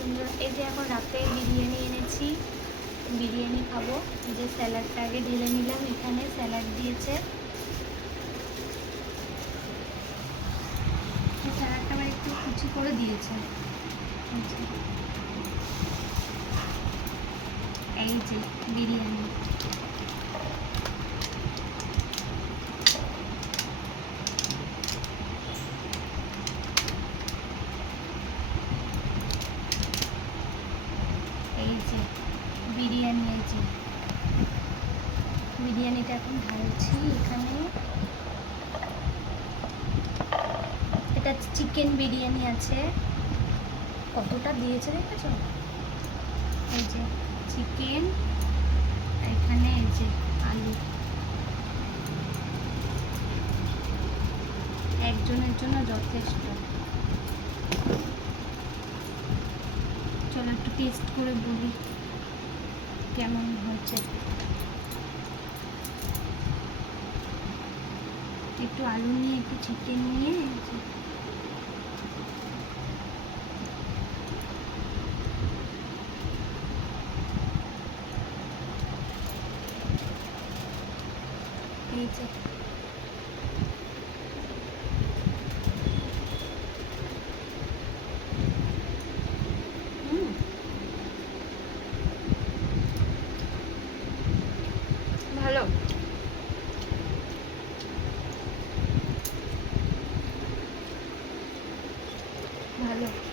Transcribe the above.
বন্ধুরা এই যে এখন রাতে বিরিয়ানি এনেছি। বিরিয়ানি খাব। যে স্যালাডটা আগে ঢেলে নিলাম, এখানে স্যালাড দিয়েছে। স্যালাডটা আবার একটু কুচি করে দিয়েছে। এই যে বিরিয়ানি এই যে বিরিয়ানি এই যে বিরিয়ানিটা এখন ঢালছি এখানে। এটা চিকেন বিরিয়ানি আছে। কতটা দিয়েছে দেখেছ? এই যে চিকেন, এখানে এই যে আলু। একজনের জন্য যথেষ্ট। চলো একটু টেস্ট করে বলি। কেমন হচ্ছে একটু আলু নিয়ে একটু ছেঁকে নিয়ে Thank you. হলো? ভালো।